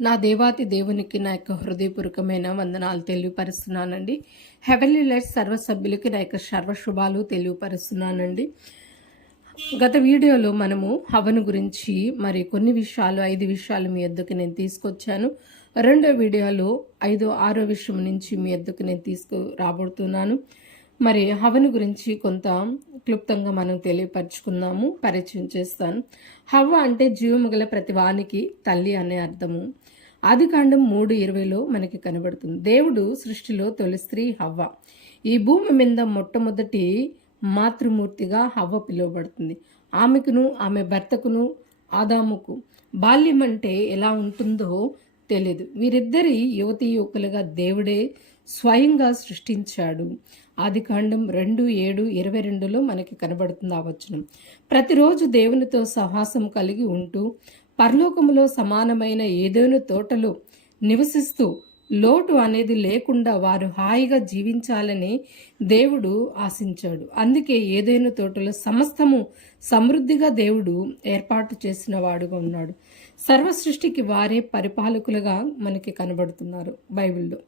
నా దేవాతి దేవునికి నా యొక్క హృదయపూర్వకమైన వందనాలు తెలియపరుస్తున్నానండి. హెవెన్లీ లైట్ సర్వ సభ్యులకి నా యొక్క సర్వశుభాలు తెలియపరుస్తున్నానండి. గత వీడియోలో మనము హవను గురించి మరి కొన్ని విషయాలు ఐదు విషయాలు మీ ఎద్దుకు నేను తీసుకొచ్చాను. రెండో వీడియోలో ఐదో ఆరో విషయం నుంచి మీ ఎద్దుకు నేను తీసుకు రాబోతున్నాను మరి హవను గురించి కొంత క్లుప్తంగా మనం తెలియపరచుకుందాము పరిచయం చేస్తాను. హవ్వ అంటే జీవము గల ప్రతి వానికి తల్లి అనే అర్థము. ఆదికాండం మూడు ఇరవైలో మనకి కనబడుతుంది. దేవుడు సృష్టిలో తొలి స్త్రీ హవ్వ. ఈ భూమి మీద మొట్టమొదటి మాతృమూర్తిగా హవ్వ పిలువబడుతుంది. ఆమెకును ఆమె భర్తకును ఆదాముకు. బాల్యం అంటే ఎలా ఉంటుందో తెలియదు వీరిద్దరి యువతీ యువకులుగా దేవుడే స్వయంగా సృష్టించాడు. ఆదికాండం రెండు ఏడు ఇరవై రెండులో మనకి కనబడుతుంది ఆ వచనం. ప్రతిరోజు దేవునితో సహాసం కలిగి ఉంటూ పరలోకములో సమానమైన ఏదైనా తోటలో నివసిస్తూ లోటు అనేది లేకుండా వారు హాయిగా జీవించాలని దేవుడు ఆశించాడు. అందుకే ఏదైనా తోటలో సమస్తము సమృద్ధిగా దేవుడు ఏర్పాటు చేసిన వాడుగా ఉన్నాడు. సర్వసృష్టికి వారే పరిపాలకులుగా మనకి కనబడుతున్నారు బైబిల్లో.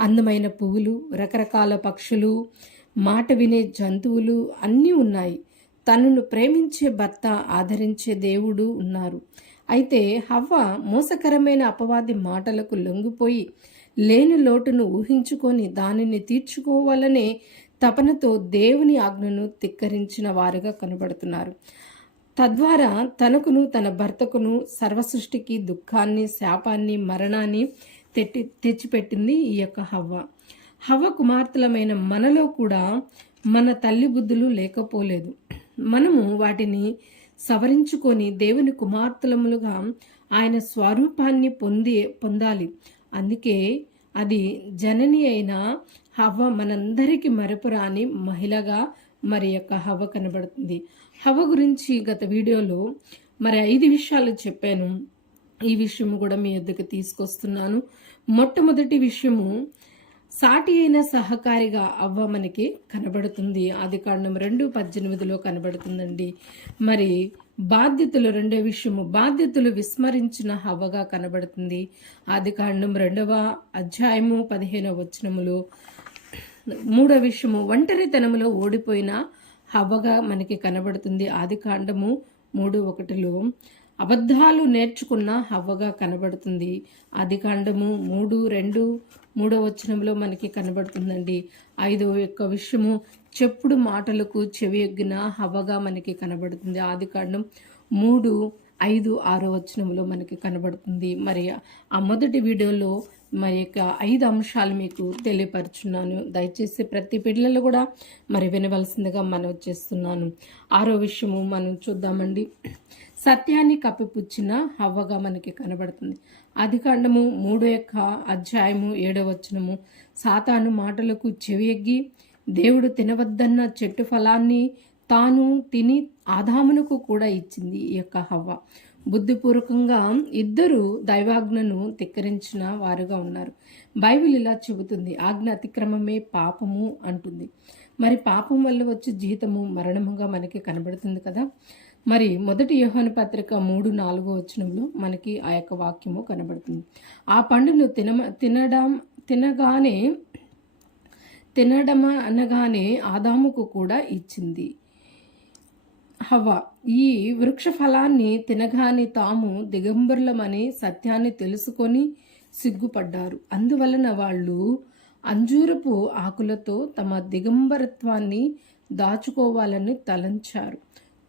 అందమైన పువ్వులు రకరకాల పక్షులు మాట వినే జంతువులు అన్నీ ఉన్నాయి. తనను ప్రేమించే భర్త ఆదరించే దేవుడు ఉన్నారు. అయితే హవ్వ మోసకరమైన అపవాది మాటలకు లొంగిపోయి లేని లోటును ఊహించుకొని దానిని తీర్చుకోవాలనే తపనతో దేవుని ఆజ్ఞను తిక్కరించిన వారుగా కనబడుతున్నారు. తద్వారా తనకును తన భర్తకును సర్వసృష్టికి దుఃఖాన్ని శాపాన్ని మరణాన్ని తెట్టి తెచ్చిపెట్టింది ఈ యొక్క హవ్వ. హవ్వ కుమార్తెలమైన మనలో కూడా మన తల్లి బుద్ధులు లేకపోలేదు. మనము వాటిని సవరించుకొని దేవుని కుమార్తెలములుగా ఆయన స్వరూపాన్ని పొంది పొందాలి. అందుకే అది జనని అయిన హవ్వ మనందరికీ మరపురాని మహిళగా మరి యొక్క హవ్వ కనబడుతుంది. హవ్వ గురించి గత వీడియోలో మరి ఐదు విషయాలు చెప్పాను. ఈ విషయము కూడా మీ ఎద్దుకు తీసుకొస్తున్నాను. మొట్టమొదటి విషయము సాటి అయిన సహకారిగా అవ్వ మనకి కనబడుతుంది. అది కాండం రెండు పద్దెనిమిదిలో కనబడుతుందండి. మరి బాధ్యతలు రెండో విషయము బాధ్యతలు విస్మరించిన హవ్వగా కనబడుతుంది. ఆది కాండం రెండవ అధ్యాయము పదిహేనవ వచనములో. మూడో విషయము ఒంటరితనములో ఓడిపోయిన హవ్వగా మనకి కనబడుతుంది. ఆది కాండము మూడు ఒకటిలో అబద్ధాలు నేర్చుకున్న హవ్వగా కనబడుతుంది. అది కాండము మూడు రెండు మూడో వచనంలో మనకి కనబడుతుందండి. ఐదో యొక్క విషయము చెప్పుడు మాటలకు చెవియొగ్గిన హవ్వగా మనకి కనబడుతుంది. ఆది కాండం మూడు ఐదు ఆరో వచనంలో మనకి కనబడుతుంది. మరి ఆ మొదటి వీడియోలో మరి యొక్క ఐదు అంశాలు మీకు తెలియపరుచున్నాను. దయచేసి ప్రతి పిల్లలు కూడా మరి వినవలసిందిగా మనం చేస్తున్నాను. ఆరో విషయము మనం చూద్దామండి. సత్యాన్ని కప్పిపుచ్చిన హవ్వగా మనకి కనబడుతుంది. అధికాండము మూడో యొక్క అధ్యాయము ఏడవ వచనము. సాతాను మాటలకు చెవియగ్గి దేవుడు తినవద్దన్న చెట్టు ఫలాన్ని తాను తిని ఆదామునకు కూడా ఇచ్చింది ఈ యొక్క హవ్వ. బుద్ధిపూర్వకంగా ఇద్దరు దైవాజ్ఞను తిక్కరించిన వారుగా ఉన్నారు. బైబిల్ ఇలా చెబుతుంది ఆజ్ఞ అతిక్రమమే పాపము అంటుంది. మరి పాపం వల్ల వచ్చే జీతము మరణముగా మనకి కనబడుతుంది కదా? మరి మొదటి యోహాను పత్రిక మూడు నాలుగో వచనంలో మనకి ఆ యొక్క వాక్యము కనబడుతుంది. ఆ పండును తిన తినడం తినగానే తినడమ అనగానే ఆదాముకు కూడా ఇచ్చింది. హవ ఈ వృక్ష ఫలాన్ని తినగానే తాము దిగంబరులమనే సత్యాన్ని తెలుసుకొని సిగ్గుపడ్డారు. అందువలన వాళ్ళు అంజూరపు ఆకులతో తమ దిగంబరత్వాన్ని దాచుకోవాలని తలంచారు.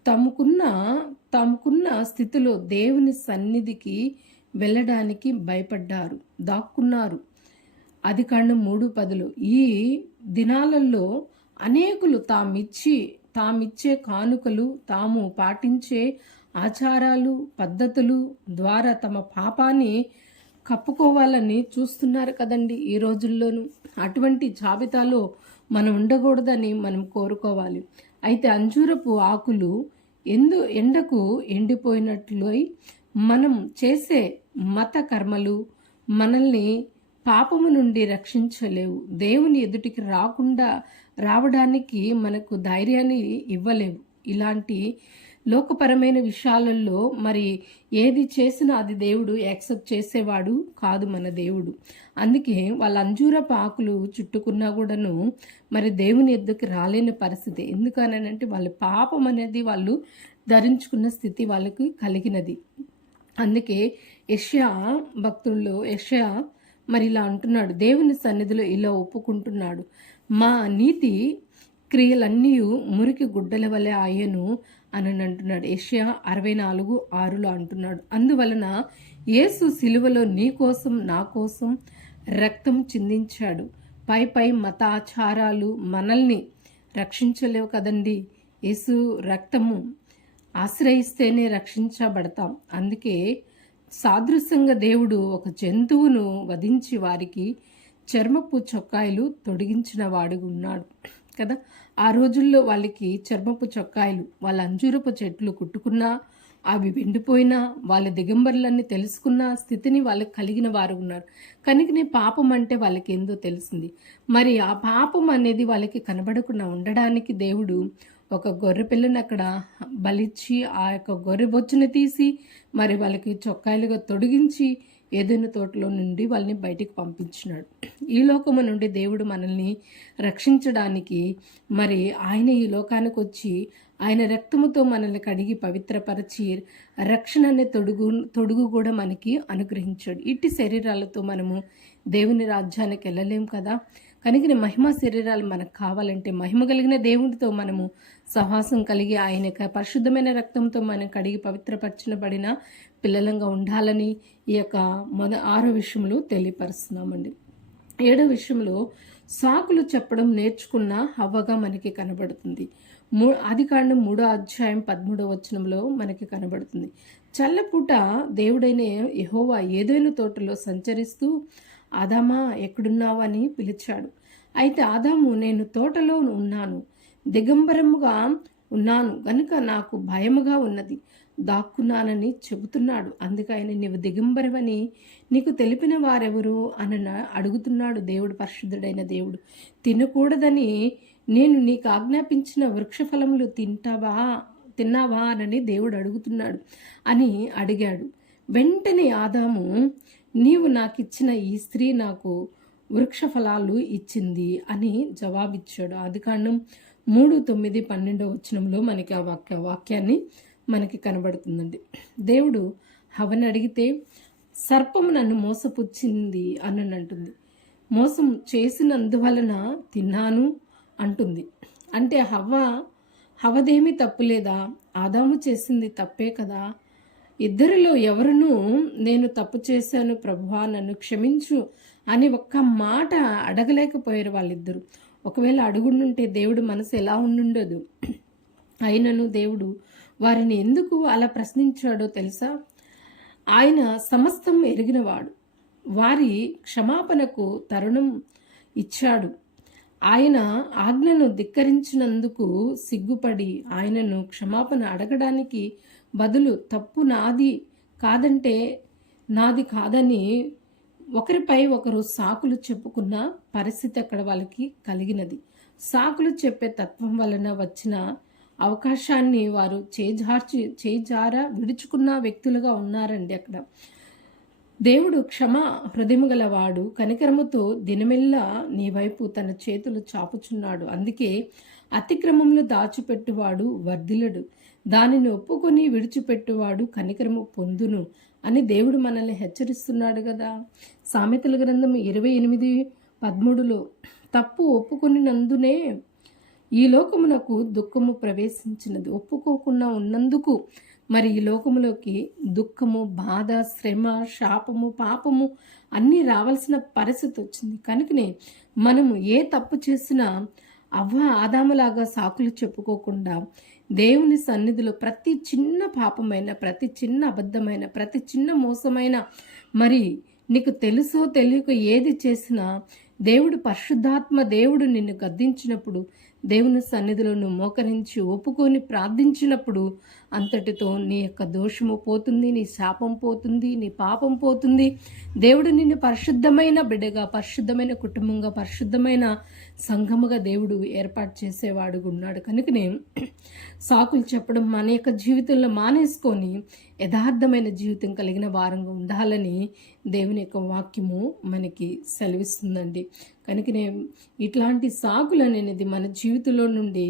తమకున్న తమకున్న స్థితిలో దేవుని సన్నిధికి వెళ్ళడానికి భయపడ్డారు. దాక్కున్నారు. అది కన్ను మూడు పదులు ఈ దినాలలో అనేకులు తామిచ్చి తామిచ్చే కానుకలు తాము పాటించే ఆచారాలు పద్ధతులు ద్వారా తమ పాపాన్ని కప్పుకోవాలని చూస్తున్నారు కదండి ఈ రోజుల్లోనూ. అటువంటి జాబితాలో మనం ఉండకూడదని మనం కోరుకోవాలి. అయితే అంజూరపు ఆకులు ఎందు ఎండకు ఎండిపోయినట్లు మనం చేసే మత కర్మలు మనల్ని పాపము నుండి రక్షించలేవు. దేవుని ఎదుటికి రాకుండా రావడానికి మనకు ధైర్యాన్ని ఇవ్వలేవు. ఇలాంటి లోకపరమైన విషయాలలో మరి ఏది చేసినా అది దేవుడు యాక్సెప్ట్ చేసేవాడు కాదు మన దేవుడు. అందుకే వాళ్ళ అంజూరపు ఆకులు చుట్టుకున్నా కూడాను మరి దేవుని ఎద్దుకి రాలేని పరిస్థితి. ఎందుకనంటే వాళ్ళ పాపం అనేది వాళ్ళు ధరించుకున్న స్థితి వాళ్ళకి కలిగినది. అందుకే యష్యా భక్తుల్లో యష్యా మరి ఇలా అంటున్నాడు. దేవుని సన్నిధిలో ఇలా ఒప్పుకుంటున్నాడు. మా నీతి క్రియలన్నీ మురికి గుడ్డల వలె ఆయను అని అంటున్నాడు. ఏషియా అరవై నాలుగు ఆరులో అంటున్నాడు. అందువలన యేసు సిలువలో నీ కోసం నా కోసం రక్తం చిందించాడు. పై పై మతాచారాలు మనల్ని రక్షించలేవు కదండి. యేసు రక్తము ఆశ్రయిస్తేనే రక్షించబడతాం. అందుకే సాదృశ్యంగా దేవుడు ఒక జంతువును వధించి వారికి చర్మపు చొక్కాయలు తొడిగించిన వాడు ఉన్నాడు కదా? ఆ రోజుల్లో వాళ్ళకి చర్మపు చొక్కాయలు వాళ్ళ అంజూరపు చెట్లు కుట్టుకున్నా అవి వెండిపోయినా వాళ్ళ దిగంబరులన్నీ తెలుసుకున్న స్థితిని వాళ్ళకి కలిగిన వారు ఉన్నారు. కనుకనే పాపం అంటే వాళ్ళకి ఏందో తెలిసింది. మరి ఆ పాపం అనేది వాళ్ళకి కనబడకుండా ఉండడానికి దేవుడు ఒక గొర్రె పిల్లని అక్కడ బలిచ్చి ఆ యొక్క గొర్రె బొచ్చుని తీసి మరి వాళ్ళకి చొక్కాయలుగా తొడిగించి ఏదైనా తోటలో నుండి వాళ్ళని బయటికి పంపించినాడు. ఈ లోకము నుండి దేవుడు మనల్ని రక్షించడానికి మరి ఆయన ఈ లోకానికి వచ్చి ఆయన రక్తముతో మనల్ని కడిగి పవిత్రపరచి రక్షణ అనే తొడుగు తొడుగు కూడా మనకి అనుగ్రహించాడు. ఇట్టి శరీరాలతో మనము దేవుని రాజ్యానికి వెళ్ళలేం కదా? కనుక మహిమ శరీరాలు మనకు కావాలంటే మహిమ కలిగిన దేవుడితో మనము సహాసం కలిగి ఆయన పరిశుద్ధమైన రక్తంతో మనం కడిగి పవిత్రపరచబడిన పిల్లలంగా ఉండాలని ఈ యొక్క మొద ఆరో విషయంలో తెలియపరుస్తున్నామండి. ఏడో విషయంలో సాకులు చెప్పడం నేర్చుకున్న హవ్వగా మనకి కనబడుతుంది. మూ అది కాండం మూడో అధ్యాయం పదమూడో వచనంలో మనకి కనబడుతుంది. చల్లపూట దేవుడైన యహోవా ఏదైనా తోటలో సంచరిస్తూ ఆదామా ఎక్కడున్నావని పిలిచాడు. అయితే ఆదాము నేను తోటలో ఉన్నాను. దిగంబరముగా ఉన్నాను. గనుక నాకు భయముగా ఉన్నది. దాక్కున్నానని చెబుతున్నాడు. అందుకని నీవు దిగంబరవని నీకు తెలిపిన వారెవరు? అని అడుగుతున్నాడు దేవుడు పరిశుద్ధుడైన దేవుడు. తినకూడదని నేను నీకు ఆజ్ఞాపించిన వృక్షఫలములు తింటావా? తిన్నావా? అని దేవుడు అడుగుతున్నాడు అని అడిగాడు. వెంటనే ఆదాము నీవు నాకు ఇచ్చిన ఈ స్త్రీ నాకు వృక్ష ఫలాలు ఇచ్చింది అని జవాబిచ్చాడు. ఆది కాండం మూడు తొమ్మిది పన్నెండో వచనంలో మనకి ఆ వాక్య వాక్యాన్ని మనకి కనబడుతుందండి. దేవుడు హవని అడిగితే సర్పము నన్ను మోసపుచ్చింది అని అంటుంది. మోసం చేసినందువలన తిన్నాను అంటుంది. అంటే హవ్వ హవదేమీ తప్పులేదా? ఆదాము చేసింది తప్పే కదా? ఇద్దరిలో ఎవరునూ నేను తప్పు చేశాను ప్రభువా నన్ను క్షమించు అని ఒక్క మాట అడగలేకపోయారు వాళ్ళిద్దరు. ఒకవేళ అడుగుండుంటే దేవుడు మనసు ఎలా ఉండుండదు? అయినను దేవుడు వారిని ఎందుకు అలా ప్రశ్నించాడో తెలుసా? ఆయన సమస్తం ఎరిగినవాడు. వారి క్షమాపణకు తరుణం ఇచ్చాడు. ఆయన ఆజ్ఞను ధిక్కరించినందుకు సిగ్గుపడి ఆయనను క్షమాపణ అడగడానికి బదులు తప్పు నాది కాదంటే నాది కాదని ఒకరిపై ఒకరు సాకులు చెప్పుకున్న పరిస్థితి అక్కడ వాళ్ళకి కలిగినది. సాకులు చెప్పే తత్వం వలన వచ్చిన అవకాశాన్ని వారు చేజార్చి చేజార విడుచుకున్న వ్యక్తులుగా ఉన్నారండి అక్కడ. దేవుడు క్షమ హృదయము గలవాడు కనికరముతో దినమెల్లా నీ వైపు తన చేతులు చాపుచున్నాడు. అందుకే అతిక్రమంలో దాచిపెట్టువాడు వర్ధిలడు దానిని ఒప్పుకొని విడిచిపెట్టువాడు కనికరము పొందును. అని దేవుడు మనల్ని హెచ్చరిస్తున్నాడు కదా. సామెతల గ్రంథం ఇరవై ఎనిమిది పదమూడులో తప్పు ఒప్పుకున్నందునే ఈ లోకమునకు దుఃఖము ప్రవేశించినది. ఒప్పుకోకుండా ఉన్నందుకు మరి ఈ లోకములోకి దుఃఖము బాధ శ్రమ శాపము పాపము అన్నీ రావాల్సిన పరిస్థితి వచ్చింది. కనుకనే మనము ఏ తప్పు చేసినా అవ్వ ఆదాములాగా సాకులు చెప్పుకోకుండా దేవుని సన్నిధిలో ప్రతి చిన్న పాపమైన ప్రతి చిన్న అబద్ధమైన ప్రతి చిన్న మోసమైన మరి నీకు తెలుసో తెలియక ఏది చేసినా దేవుడు పరిశుద్ధాత్మ దేవుడు నిన్ను గద్దించినప్పుడు దేవుని సన్నిధిలో నువ్వు మోకరించి ఒప్పుకొని ప్రార్థించినప్పుడు అంతటితో నీ యొక్క దోషము పోతుంది నీ శాపం పోతుంది నీ పాపం పోతుంది. దేవుడు నిన్ను పరిశుద్ధమైన బిడ్డగా పరిశుద్ధమైన కుటుంబంగా పరిశుద్ధమైన సంఘముగా దేవుడు ఏర్పాటు చేసేవాడు ఉన్నాడు. కనుకనే సాకులు చెప్పడం మన యొక్క జీవితంలో మానేసుకొని యథార్థమైన జీవితం కలిగిన వారంగా ఉండాలని దేవుని యొక్క వాక్యము మనకి సెలవిస్తుందండి. కనుకనే ఇట్లాంటి సాకులు అనేది మన జీవితంలో నుండి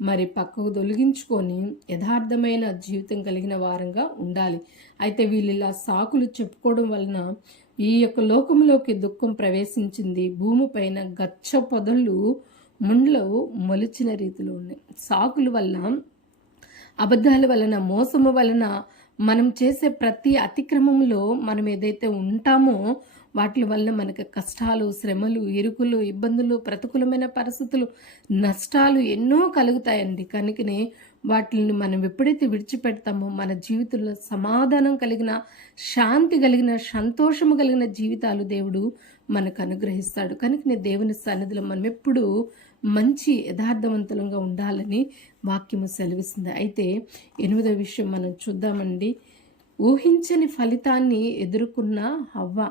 మరి పక్కకు తొలగించుకొని యథార్థమైన జీవితం కలిగిన వారంగా ఉండాలి. అయితే వీళ్ళు ఇలా సాకులు చెప్పుకోవడం వలన ఈ యొక్క లోకంలోకి దుఃఖం ప్రవేశించింది. భూమిపైన గచ్చ పొదళ్ళు ముండ్లు మొలిచిన రీతిలో ఉన్నాయి. సాకుల వల్ల అబద్ధాల వలన మోసము వలన మనం చేసే ప్రతి అతిక్రమంలో మనం ఏదైతే ఉంటామో వాటి వల్ల మనకు కష్టాలు శ్రమలు ఇరుకులు ఇబ్బందులు ప్రతికూలమైన పరిస్థితులు నష్టాలు ఎన్నో కలుగుతాయండి. కనుకనే వాటిని మనం ఎప్పుడైతే విడిచిపెడతామో మన జీవితంలో సమాధానం కలిగిన శాంతి కలిగిన సంతోషము కలిగిన జీవితాలు దేవుడు మనకు అనుగ్రహిస్తాడు. కనుక నేను దేవుని సన్నిధిలో మనం ఎప్పుడు మంచి యథార్థవంతులంగా ఉండాలని వాక్యము సెలవిస్తుంది. అయితే ఎనిమిదో విషయం మనం చూద్దామండి. ఊహించని ఫలితాన్ని ఎదుర్కొన్న హవ్వ.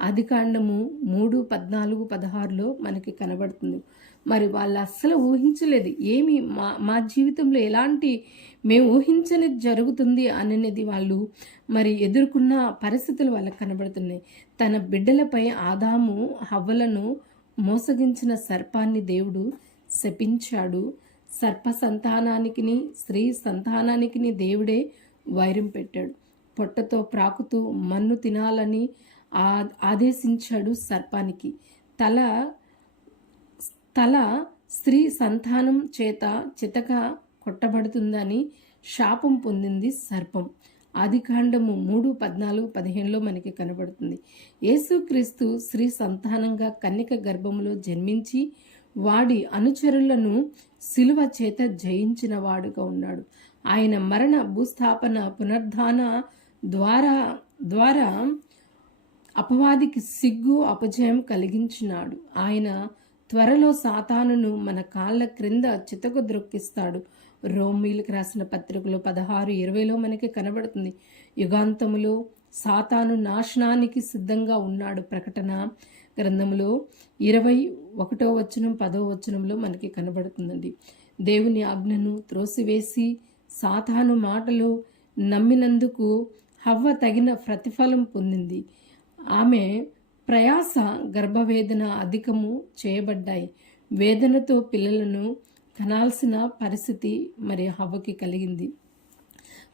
ఆదికాండము మూడు పద్నాలుగు పదహారులో మనకి కనబడుతుంది. మరి వాళ్ళు అస్సలు ఊహించలేదు. ఏమి మా మా జీవితంలో ఎలాంటి మేము ఊహించని జరుగుతుంది అనేది వాళ్ళు మరి ఎదుర్కొన్న పరిస్థితులు వాళ్ళకి కనబడుతున్నాయి. తన బిడ్డలపై ఆదాము హవ్వలను మోసగించిన సర్పాన్ని దేవుడు శపించాడు. సర్ప సంతానానికి స్త్రీ సంతానానికి దేవుడే వైరం పెట్టాడు. పొట్టతో ప్రాకుతూ మన్ను తినాలని ఆదేశించాడు సర్పానికి. తల తల స్త్రీ సంతానం చేత చితక కొట్టబడుతుందని శాపం పొందింది సర్పం. ఆదికాండము మూడు పద్నాలుగు పదిహేనులో మనకి కనబడుతుంది. యేసుక్రీస్తు స్త్రీ సంతానంగా కన్నిక గర్భములో జన్మించి వాడి అనుచరులను శిలువ చేత జయించిన వాడుగా ఉన్నాడు. ఆయన మరణ భూస్థాపన పునర్ధాన ద్వారా ద్వారా అపవాదికి సిగ్గు అపజయం కలిగించినాడు. ఆయన త్వరలో సాతానును మన కాళ్ళ క్రింద చితకు ద్రొక్కిస్తాడు రోమీలకు రాసిన పత్రికలో పదహారు ఇరవైలో మనకి కనబడుతుంది. యుగాంతములో సాతాను నాశనానికి సిద్ధంగా ఉన్నాడు. ప్రకటన గ్రంథంలో ఇరవై ఒకటో వచనం పదో వచనంలో మనకి కనబడుతుందండి. దేవుని ఆజ్ఞను త్రోసివేసి సాతాను మాటలు నమ్మినందుకు హవ్వ తగిన ప్రతిఫలం పొందింది. ఆమె ప్రయాస గర్భవేదన అధికము చేయబడ్డాయి. వేదనతో పిల్లలను కనాల్సిన పరిస్థితి మరి హవ్వకి కలిగింది.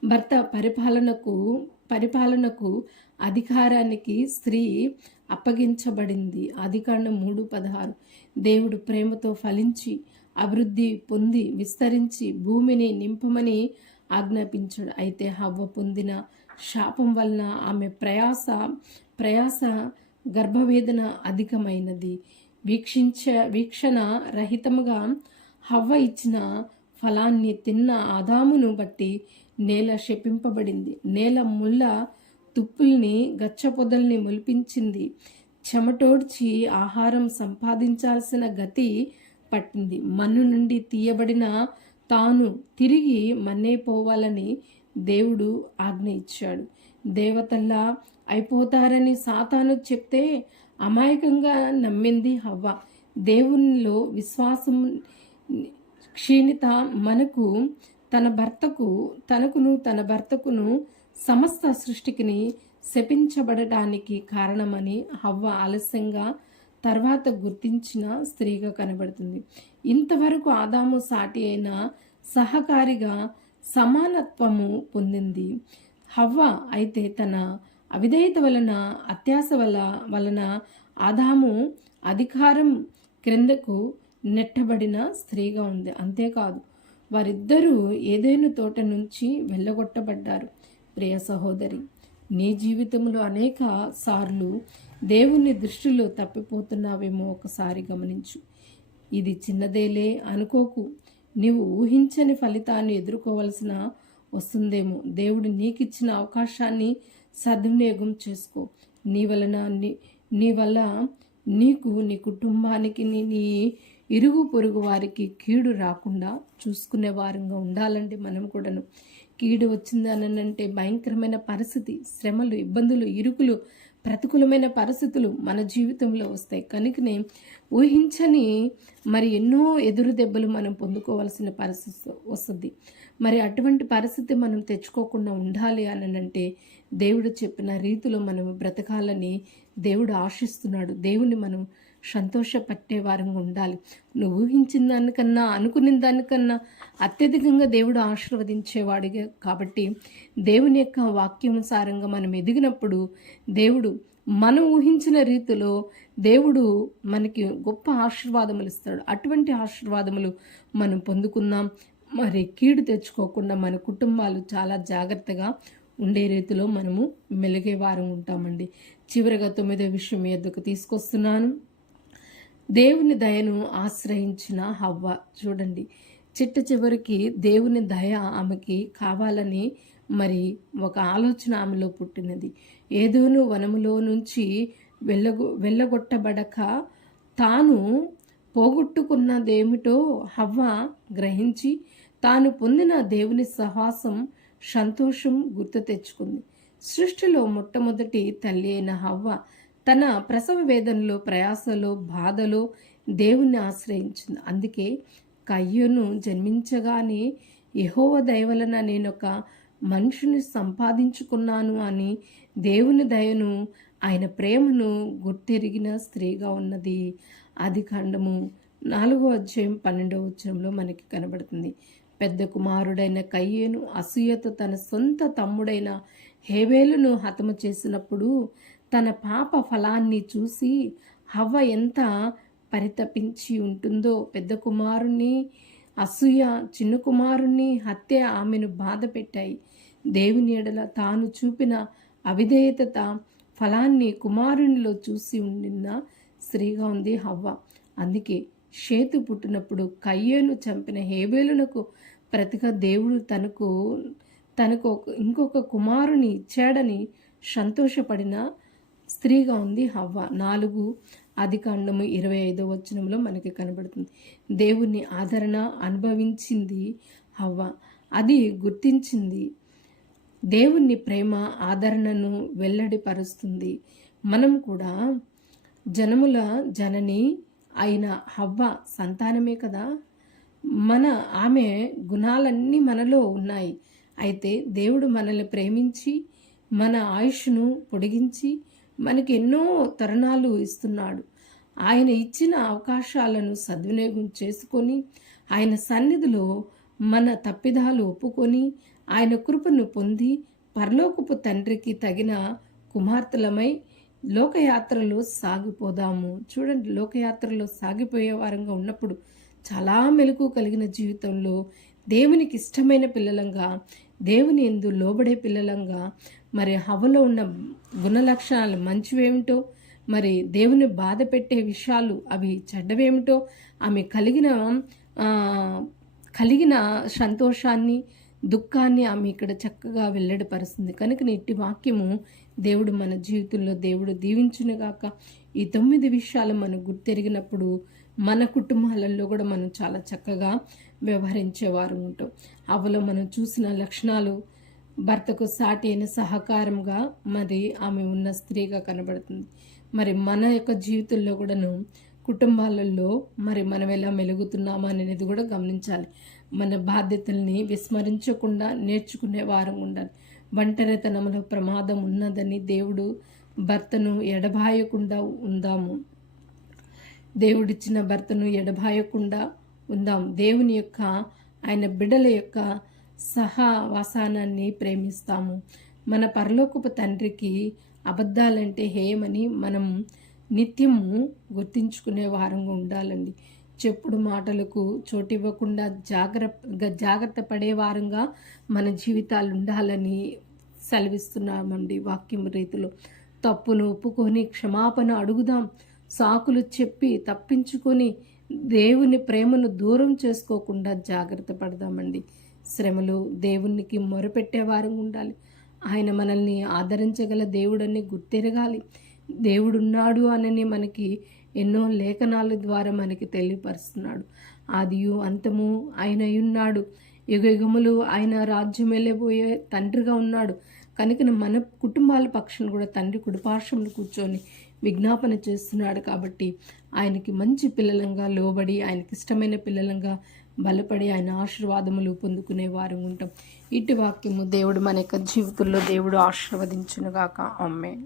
భర్త పరిపాలనకు పరిపాలనకు అధికారానికి స్త్రీ అప్పగించబడింది. అధికారం మూడు పదహారు. దేవుడు ప్రేమతో ఫలించి అభివృద్ధి పొంది విస్తరించి భూమిని నింపమని ఆజ్ఞాపించాడు. అయితే హవ్వ పొందిన శాపం వలన ఆమె ప్రయాస ప్రయాస గర్భవేదన అధికమైనది. వీక్షించ వీక్షణ రహితముగా హవ్వ ఇచ్చిన ఫలాన్ని తిన్న ఆదామును బట్టి నేల శపింపబడింది. నేల ముళ్ళ తుప్పుల్ని గచ్చపొదల్ని ములిపించింది. చెమటోడ్చి ఆహారం సంపాదించాల్సిన గతి పట్టింది. మన్ను నుండి తీయబడిన తాను తిరిగి మన్నే పోవాలని దేవుడు ఆజ్ఞ ఇచ్చాడు. దేవతల్లా అయిపోతారని సాతాను చెప్తే అమాయకంగా నమ్మింది హవ్వ. దేవునిలో విశ్వాసం క్షీణిత మనకు తన భర్తకు తనకును తన భర్తకును సమస్త సృష్టికిని శపించబడటానికి కారణమని హవ్వ ఆలస్యంగా తర్వాత గుర్తించిన స్త్రీగా కనబడుతుంది. ఇంతవరకు ఆదాము సాటి అయిన సహకారిగా సమానత్వము పొందింది. హవ్వ అయితే తన అవిధేయత వలన అత్యాస వల్ల వలన ఆదాము అధికారం క్రిందకు నెట్టబడిన స్త్రీగా ఉంది. అంతేకాదు వారిద్దరూ ఏదైనా తోట నుంచి వెళ్ళగొట్టబడ్డారు. ప్రియ సహోదరి నీ జీవితంలో అనేక సార్లు దేవుని దృష్టిలో తప్పిపోతున్నావేమో ఒకసారి గమనించు. ఇది చిన్నదేలే అనుకోకు. నీవు ఊహించని ఫలితాన్ని ఎదుర్కోవలసిన వస్తుందేమో. దేవుడు నీకిచ్చిన అవకాశాన్ని సద్వినియోగం చేసుకో. నీ వలన నీ నీ వల్ల నీకు నీ కుటుంబానికి నీ ఇరుగు పొరుగు వారికి కీడు రాకుండా చూసుకునే వారంగా ఉండాలండి మనం కూడాను. కీడు వచ్చిందనంటే భయంకరమైన పరిస్థితి శ్రమలు ఇబ్బందులు ఇరుకులు ప్రతికూలమైన పరిస్థితులు మన జీవితంలో వస్తాయి. కనుకనే ఊహించని మరి ఎన్నో ఎదురు దెబ్బలు మనం పొందుకోవాల్సిన పరిస్థితి వస్తుంది. మరి అటువంటి పరిస్థితి మనం తెచ్చుకోకుండా ఉండాలి అని అంటే దేవుడు చెప్పిన రీతిలో మనం బ్రతకాలని దేవుడు ఆశిస్తున్నాడు. దేవుని మనం సంతోషపట్టే వారంగా ఉండాలి. నువ్వు ఊహించిన దానికన్నా అనుకున్న దానికన్నా అత్యధికంగా దేవుడు ఆశీర్వదించేవాడిగా. కాబట్టి దేవుని యొక్క వాక్యానుసారంగా మనం ఎదిగినప్పుడు దేవుడు మనం ఊహించిన రీతిలో దేవుడు మనకి గొప్ప ఆశీర్వాదములు ఇస్తాడు. అటువంటి ఆశీర్వాదములు మనం పొందుకుందాం. మరి కీడు తెచ్చుకోకుండా మన కుటుంబాలు చాలా జాగ్రత్తగా ఉండే రీతిలో మనము మెలిగే వారం ఉంటామండి. చివరిగా తొమ్మిదో విషయం ఎద్దుకు తీసుకొస్తున్నాను. దేవుని దయను ఆశ్రయించిన హవ్వ. చూడండి చిట్ట చివరికి దేవుని దయ ఆమెకి కావాలని మరి ఒక ఆలోచన ఆమెలో పుట్టినది. ఏదోను వనములో నుంచి వెళ్ళగొ వెళ్ళగొట్టబడక తాను పోగొట్టుకున్నదేమిటో హవ్వ గ్రహించి తాను పొందిన దేవుని సహాసం సంతోషం గుర్తు తెచ్చుకుంది. సృష్టిలో మొట్టమొదటి తల్లి అయిన హవ్వ తన ప్రసవ వేదనలో ప్రయాసలో బాధలో దేవుణ్ణి ఆశ్రయించింది. అందుకే కయ్యను జన్మించగానే యహోవ దయవలన నేను ఒక మనుషుని సంపాదించుకున్నాను అని దేవుని దయను ఆయన ప్రేమను గుర్తెరిగిన స్త్రీగా ఉన్నది. అది ఖండము నాలుగో అధ్యాయం పన్నెండవ వచ్చంలో మనకి కనబడుతుంది. పెద్ద కుమారుడైన కయ్యేను అసూయతో తన సొంత తమ్ముడైన హేవేలును హతము చేసినప్పుడు తన పాప ఫలాన్ని చూసి హవ్వ ఎంత పరితపించి ఉంటుందో పెద్ద కుమారుణ్ణి అసూయ చిన్న కుమారుణ్ణి హత్య ఆమెను బాధ పెట్టాయి. దేవుని ఎడల తాను చూపిన అవిధేయత ఫలాన్ని కుమారునిలో చూసి ఉండిన స్త్రీగా ఉంది హవ్వ. అందుకే షేతు పుట్టినప్పుడు కయ్యేను చంపిన హేబేలునకు ప్రతిగా దేవుడు తనకు తనకు ఇంకొక కుమారుని ఇచ్చాడని సంతోషపడిన స్త్రీగా ఉంది హవ్వ. నాలుగు ఆదికాండము ఇరవై ఐదో వచనంలో మనకి కనబడుతుంది. దేవుని ఆదరణ అనుభవించింది హవ్వ. అది గుర్తించింది. దేవుని ప్రేమ ఆదరణను వెల్లడిపరుస్తుంది. మనం కూడా జనముల జనని అయిన హవ్వ సంతానమే కదా? మన ఆమె గుణాలన్నీ మనలో ఉన్నాయి. అయితే దేవుడు మనల్ని ప్రేమించి మన ఆయుష్ను పొడిగించి మనకి ఎన్నో తరుణాలు ఇస్తున్నాడు. ఆయన ఇచ్చిన అవకాశాలను సద్వినియోగం చేసుకొని ఆయన సన్నిధిలో మన తప్పిదాలు ఒప్పుకొని ఆయన కృపను పొంది పరలోకపు తండ్రికి తగిన కుమార్తెలమై లోకయాత్రలో సాగిపోదాము. చూడండి లోకయాత్రలో సాగిపోయే వారంగా ఉన్నప్పుడు చాలా మెలకు కలిగిన జీవితంలో దేవునికి ఇష్టమైన పిల్లలంగా దేవుని ఎందు లోబడే పిల్లలంగా మరి హవలో ఉన్న గుణ లక్షణాలు మంచివేమిటో మరి దేవుని బాధ పెట్టే విషయాలు అవి చెడ్డవేమిటో ఆమె కలిగిన కలిగిన సంతోషాన్ని దుఃఖాన్ని ఆమె ఇక్కడ చక్కగా వెల్లడిపరుస్తుంది. కనుక ఇట్టి వాక్యము దేవుడు మన జీవితంలో దేవుడు దీవించునుగాక ఈ తొమ్మిది విషయాలు మనం గుర్తెరిగినప్పుడు మన కుటుంబాలలో కూడా మనం చాలా చక్కగా వ్యవహరించేవారు ఉంటాం. అవలో మనం చూసిన లక్షణాలు భర్తకు సాటి అయిన సహకారంగా మరి ఆమె ఉన్న స్త్రీగా కనబడుతుంది. మరి మన యొక్క జీవితంలో కూడాను కుటుంబాలలో మరి మనం ఎలా మెలుగుతున్నామా అనేది కూడా గమనించాలి. మన బాధ్యతల్ని విస్మరించకుండా నేర్చుకునే వారం ఉండాలి. ఒంటరితనంలో ప్రమాదం ఉన్నదని దేవుడు భర్తను ఎడబాయకుండా ఉందాము. దేవుడిచ్చిన భర్తను ఎడబాయకుండా ఉందాం దేవుని యొక్క ఆయన బిడ్డల యొక్క సహవాసానాన్ని ప్రేమిస్తాము. మన పరలోకపు తండ్రికి అబద్ధాలంటే హేయమని మనం నిత్యము గుర్తించుకునే వారంగా ఉండాలండి. చెప్పుడు మాటలకు చోటివ్వకుండా జాగ్రత్త జాగ్రత్త పడే వారంగా మన జీవితాలు ఉండాలని సెలవిస్తున్నామండి వాక్యం రీతిలో. తప్పును ఒప్పుకొని క్షమాపణ అడుగుదాం. సాకులు చెప్పి తప్పించుకొని దేవుని ప్రేమను దూరం చేసుకోకుండా జాగ్రత్త పడదామండి. శ్రమలు దేవునికి మొరపెట్టేవారు ఉండాలి. ఆయన మనల్ని ఆదరించగల దేవుడని గుర్తెరగాలి. దేవుడున్నాడు అనని మనకి ఎన్నో లేఖనాల ద్వారా మనకి తెలియపరుస్తున్నాడు. ఆదియు అంతము ఆయన ఉన్నాడు యుగయుగములు ఆయన రాజ్యం వెళ్ళబోయే తండ్రిగా ఉన్నాడు. కనుక మన కుటుంబాల పక్షాన కూడా తండ్రి కుడిపార్శ్వంలో కూర్చొని విజ్ఞాపన చేస్తున్నాడు కాబట్టి ఆయనకి మంచి పిల్లలంగా లోబడి ఆయనకి ఇష్టమైన పిల్లలంగా బలపడి ఆయన ఆశీర్వాదములు పొందుకునే వారు ఉంటాం. ఇటు వాక్యము దేవుడు మన యొక్క జీవితంలో దేవుడు ఆశీర్వదించునుగాక. అమ్మే